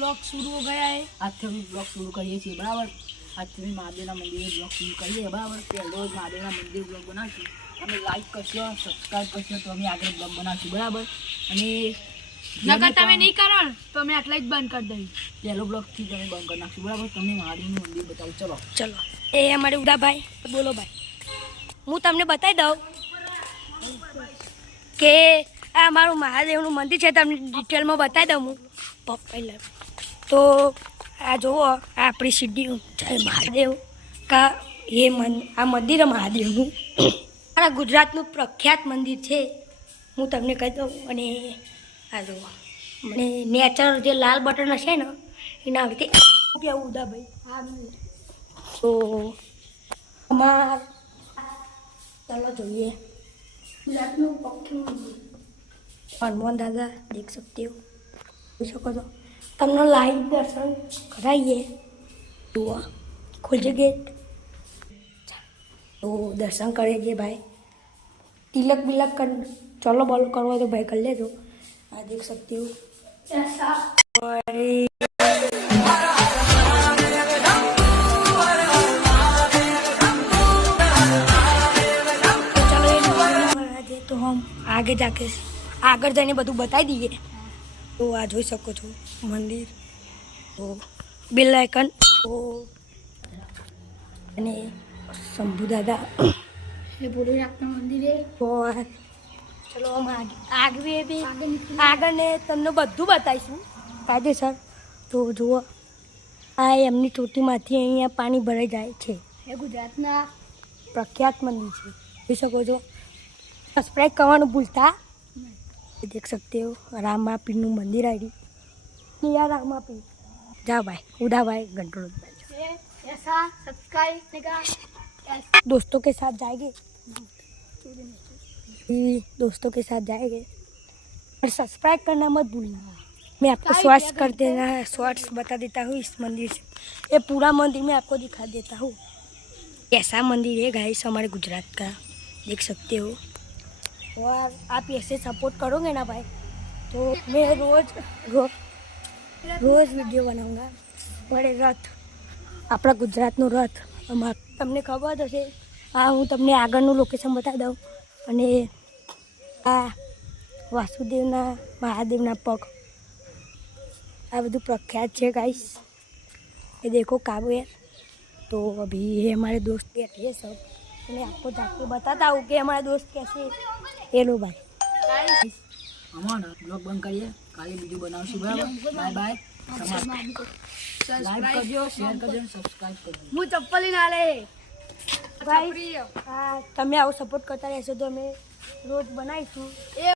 Blog शुरू हो गया है। आज से हम ब्लॉग शुरू करिए છીએ બરાબર। આજથી અમે મહાદેવના મંદિરે બ્લોગ શુरू કરીએ બરાબર। પહેલો જ મહાદેવના મંદિર બ્લોગ બનાવશું। તમે લાઈક કરશો, સબસ્ક્રાઈબ કરશો તો અમે આગળ બ્લોગ બનાવશું બરાબર। અને નકર તમે નહીં કરો તો અમે આટલા જ બંધ કરી દઈએ। પહેલો બ્લોગથી તમે બંધ કરી નાખશું બરાબર। તમને મહાદેવનું મંદિર બતાવું ચલો। ચલો એ અમારે ઉદાભાઈ બોલો ભાઈ, હું તમને બતાવી દઉં કે આ અમારું મહાદેવનું મંદિર છે। તમને ડિટેલમાં બતાવી દઉં હું પહેલાં તો આ જુઓ આ આપણી સીડી જય મહાદેવ કા આ મંદિર મહાદેવનું મારા ગુજરાતનું પ્રખ્યાત મંદિર છે, હું તમને કહી દઉં। અને આ જુઓ મને નેચર જે લાલ બટન હશે ને એના રીતે કેવું ઉદાભાઈ તો અમાર ચાલો જોઈએ ગુજરાતનું પ્રખ્યાત મંદિર હનુમાન દાદા દેખ सकते हो, જોઈ શકો છો। તમને લાઈવ દર્શન કરાવીએ। જુઓ ખુલજે ગેટ તો દર્શન કરે છે ભાઈ। તિલક બિલક कर चलो बोलो करवा तो भाई कर ले दो। आ देख सकते हो तो हम आगे जाके आगे जाने બધું બતાવી દઈએ। તો આ જોઈ શકો છો મંદિર, તો બેલ આઇકન તો અને શંભુ દાદા ये भोलेनाथ मंदिर है। और चलो हम આગળ ને તમને બધું બતાવીશું કાયદેસર। તો જુઓ આ એમની ચોટીમાંથી અહીંયા પાણી ભરાઈ જાય છે। ये गुजरातना પ્રખ્યાત મંદિર છે, જોઈ શકો છો। સબસ્ક્રાઈબ કરવાનું ભૂલતા। देख सकते हो रामा पीर નું મંદિર આવી યા રામા પીર જા ભાઈ ઉડા भाई घंटों ऐसा सब्सक्राइब का दोस्तों के साथ जाएंगे, दोस्तों के साथ जाएंगे और सब्सक्राइब करना मत भूलना। मैं आपको शॉर्ट्स कर देना है, शॉर्ट्स बता देता हूँ इस मंदिर से। ये पूरा मंदिर मैं आपको दिखा देता हूँ। ऐसा मंदिर है गाइस हमारे गुजरात का, देख सकते हो। और आप ऐसे सपोर्ट करोगे ना भाई तो मैं रोज वीडियो बनाऊंगा। बड़े रथ આપણા ગુજરાતનો રથ તમને ખબર હશે। આ હું તમને આગળનું લોકેશન બતાવી દઉં। અને આ વાસુદેવના મહાદેવના પગ આ બધું પ્રખ્યાત છે गाइस। ये देखो काबू। तो अभी ये हमारे दोस्त बैठे हैं सब, मैं आपको जाके बताता हूँ कि हमारे दोस्त कैसे। ये लो भाई અમારો બ્લોગ બંધ કરીએ, કાલે બીજું બનાવશું બરાબર। Bye bye. લાઈક કરજો, શેર કરજો, સબસ્ક્રાઇબ કરજો। मुँह चप्पल ही ना ले भाई તમે આવો સપોર્ટ કરતા રહેશો તો અમે રોજ બનાવીશું।